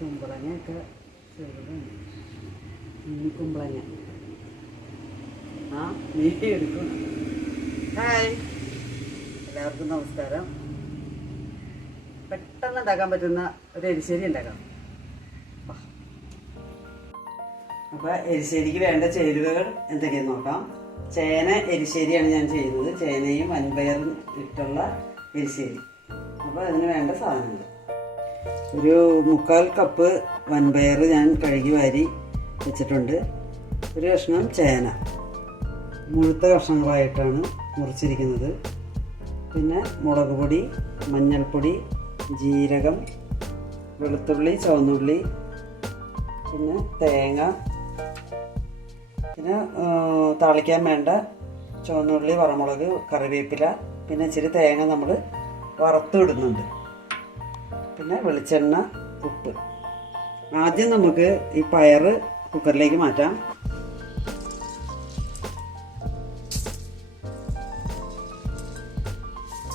കുമ്പളങ്ങയൊക്കെ ചെറുതാണ്. ഇനി കുമ്പളങ്ങ. ആ നീ എടുക്കും. ഹായ്. എല്ലാവർക്കും നമസ്കാരം. പെട്ടെന്ന് ഉണ്ടാക്കാൻ പറ്റുന്ന ഒരു എരിശ്ശേരി ഉണ്ടാക്കാം അപ്പോൾ എരിശ്ശേരിക്ക് വേണ്ട ചേരുവകൾ എന്തൊക്കെയെന്ന് നോക്കാം. ചേന എരിശ്ശേരിയാണ് ഞാൻ ചെയ്യുന്നത്. ചേനയും അൻപയറും ഇട്ടുള്ള എരിശ്ശേരി. അപ്പോൾ അതിന് വേണ്ട സാധനങ്ങൾ. ഒരു മുക്കാൽ കപ്പ് വൻപയർ ഞാൻ കഴുകി വാരി വെച്ചിട്ടുണ്ട്. ഒരു കഷ്ണം ചേന. മുഴുത്ത കഷ്ണങ്ങളായിട്ടാണ് മുറിച്ചിരിക്കുന്നത്. പിന്നെ മുളക് പൊടി മഞ്ഞൾപ്പൊടി ജീരകം വെളുത്തുള്ളി ചുവന്നുള്ളി പിന്നെ തേങ്ങ. പിന്നെ താളിക്കാൻ വേണ്ട ചുവന്നുള്ളി വറമുളക് കറിവേപ്പില പിന്നെ ഇച്ചിരി തേങ്ങ നമ്മൾ വറുത്തിടുന്നുണ്ട്. പിന്നെ വെളിച്ചെണ്ണ ഉപ്പ്. ആദ്യം നമുക്ക് ഈ പയറ് കുക്കറിലേക്ക് മാറ്റാം.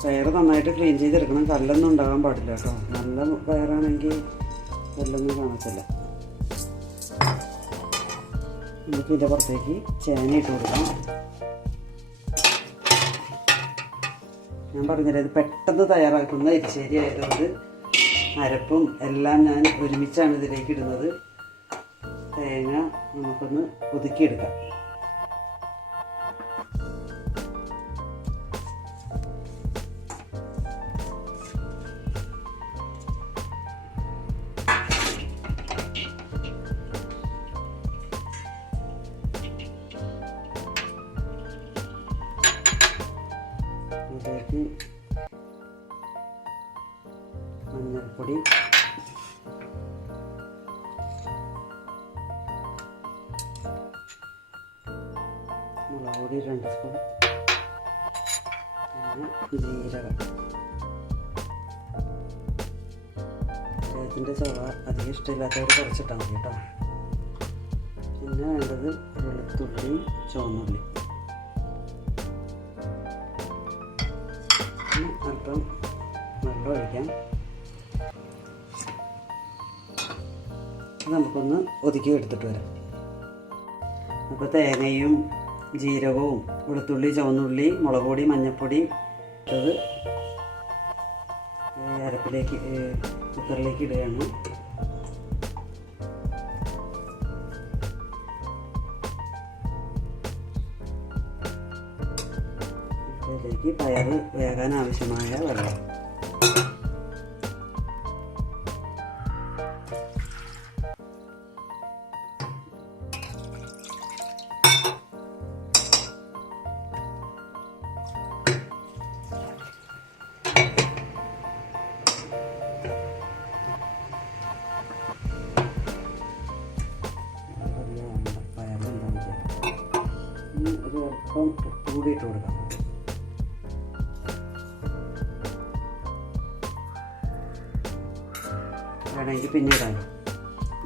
പയറ് നന്നായിട്ട് ക്ലീൻ ചെയ്തെടുക്കണം. കല്ലൊന്നും ഉണ്ടാകാൻ പാടില്ല കേട്ടോ. നല്ല പയറാണെങ്കിൽ കല്ലൊന്നും കാണത്തില്ല. നമുക്ക് ഇതിന്റെ പുറത്തേക്ക് ചേന ഇട്ട് കൊടുക്കാം. ഞാൻ പറഞ്ഞില്ല ഇത് പെട്ടെന്ന് തയ്യാറാക്കുന്ന എരിശ്ശേരി ആയതുകൊണ്ട് അരപ്പും എല്ലാം ഞാൻ ഒരുമിച്ചാണ് ഇതിലേക്ക് ഇടുന്നത്. തേങ്ങ നമുക്കൊന്ന് ഒതുക്കിയെടുക്കാം. മഞ്ഞൾപ്പൊടി മുളക് പൊടി രണ്ട് സ്പൂൺ. പിന്നെ ജീരകം. ജീരകത്തിന്റെ ചവ അധികം ഇഷ്ടമില്ലാത്തവർ കുറച്ചിട്ടാൽ മതി കേട്ടോ. പിന്നെ വേണ്ടത് വെളുത്തുള്ളിയും ചുവന്നുള്ളി. പിന്നെ അല്പം വെള്ളം ഒഴിക്കാം. നമുക്കൊന്ന് ഒതുക്കി എടുത്തിട്ട് വരാം. അപ്പോൾ തേങ്ങയും ജീരകവും വെളുത്തുള്ളി ചുവന്നുള്ളി മുളക് പൊടി മഞ്ഞൾപ്പൊടി ഇട്ടത് അരപ്പിലേക്ക് കുക്കറിലേക്ക് ഇടുകയാണ്. പയറ് വേകാൻ ആവശ്യമായ വെള്ളം. ഒരു കൂടിയിട്ട് കൊടുക്കാം. വേണമെങ്കിൽ പിന്നീടാണ്.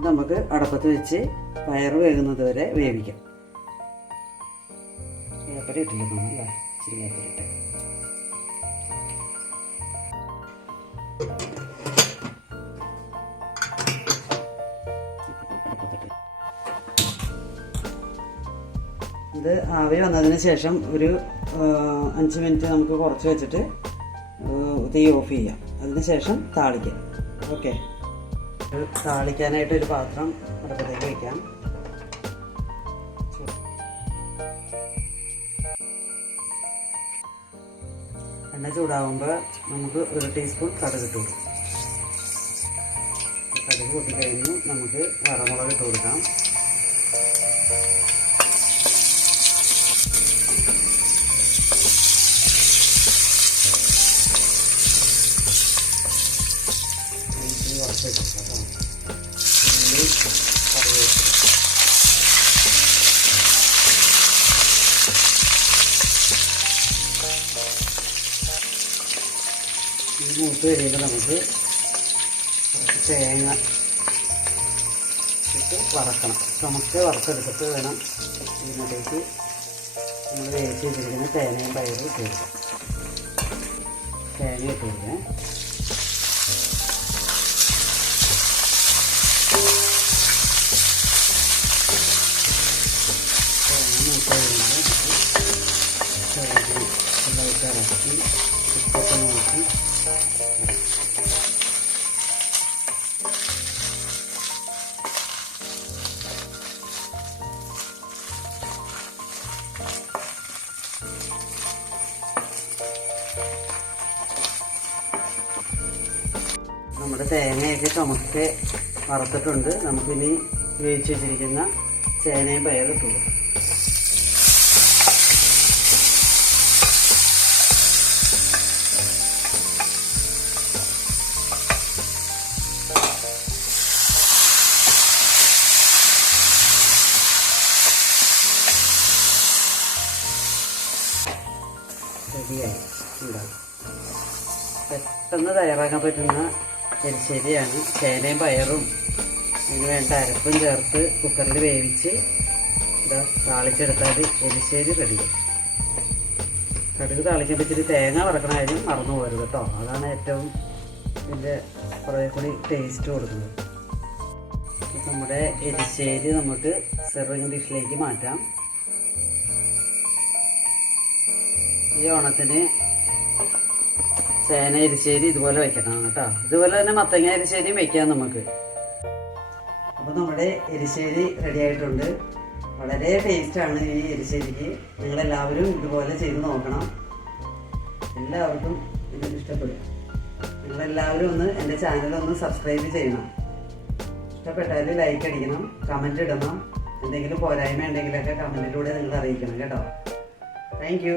നമുക്ക് അടപ്പത്ത് വെച്ച് പയറ് വേകുന്നത് വരെ വേവിക്കാം. വേപ്പര ഇട്ടില്ല നമ്മൾ അല്ലേ? ഇച്ചിരി ഇട്ടെ. ഇത് ആവി വന്നതിന് ശേഷം ഒരു അഞ്ച് മിനിറ്റ് നമുക്ക് കുറച്ച് വെച്ചിട്ട് തീ ഓഫ് ചെയ്യാം. അതിന് ശേഷം താളിക്കാം. ഓക്കെ. താളിക്കാനായിട്ട് ഒരു പാത്രം അടുപ്പത്തേക്ക് വയ്ക്കാം എണ്ണ ചൂടാവുമ്പോൾ നമുക്ക് ഒരു ടീസ്പൂൺ കടുക് ഇട്ട് കൊടുക്കും. കടുക് കൂട്ടിക്കഴിഞ്ഞ് നമുക്ക് വറമുളക് ഇട്ട് കൊടുക്കാം. മൂത്ത് കഴിയുമ്പോൾ നമുക്ക് കുറച്ച് തേങ്ങ ഇട്ട് വറക്കണം. നമുക്ക് വറുത്തെടുത്തിട്ട് വേണം ഇതിനകത്തേക്ക് നമ്മൾ വേവിച്ച് വെച്ചിരിക്കുന്ന തേനയും പയറും ഇട്ട് കൊടുക്കാം. തേങ്ങ ഇട്ട് കൊടുക്കാം. ഇളക്കി ഇപ്പൊക്കെ നോക്കി നമ്മുടെ തേങ്ങയൊക്കെ ചുമക്ക് വറുത്തിട്ടുണ്ട്. നമുക്കിനി വേവിച്ചു വെച്ചിരിക്കുന്ന ചേനയും പയറും തൂക്കും റെഡിയായി പെട്ടെന്ന് തയ്യാറാക്കാൻ പറ്റുന്ന എരിശ്ശേരിയാണ്. ചേനയും പയറും അതിന് വേണ്ട അരപ്പും ചേർത്ത് കുക്കറിൽ വേവിച്ച് ഇതാ താളിച്ചെടുത്താൽ എരിശ്ശേരി റെഡിയായി കടുക് താളിക്കുമ്പോൾ ഇച്ചിരി തേങ്ങ വറക്കണ കാര്യം മറന്നു പോരുത് കേട്ടോ. അതാണ് ഏറ്റവും ഇതിന്റെ കുറേ കൂടി ടേസ്റ്റ് കൊടുക്കുന്നത്. നമ്മുടെ എരിശ്ശേരി നമുക്ക് സെർവിങ് ഡിഷിലേക്ക് മാറ്റാം. ഈ ഓണത്തിന് ചേന എരിശ്ശേരി ഇതുപോലെ വെക്കണം കേട്ടോ. ഇതുപോലെ തന്നെ മത്തങ്ങ എരിശ്ശേരിയും വെക്കാം നമുക്ക്. അപ്പോൾ നമ്മുടെ എരിശ്ശേരി റെഡി ആയിട്ടുണ്ട്. വളരെ ടേസ്റ്റാണ് ഈ എരിശ്ശേരിക്ക്. നിങ്ങളെല്ലാവരും ഇതുപോലെ ചെയ്ത് നോക്കണം. എല്ലാവർക്കും ഇത് ഇഷ്ടപ്പെടും. നിങ്ങൾ എല്ലാവരും ഒന്ന് എന്റെ ഒന്ന് സബ്സ്ക്രൈബ് ചെയ്യണം. ഇഷ്ടപ്പെട്ടാൽ ലൈക്ക് അടിക്കണം കമന്റ് ഇടണം. എന്തെങ്കിലും പോരായ്മ ഉണ്ടെങ്കിലൊക്കെ കമന്റിലൂടെ നിങ്ങൾ അറിയിക്കണം കേട്ടോ. താങ്ക്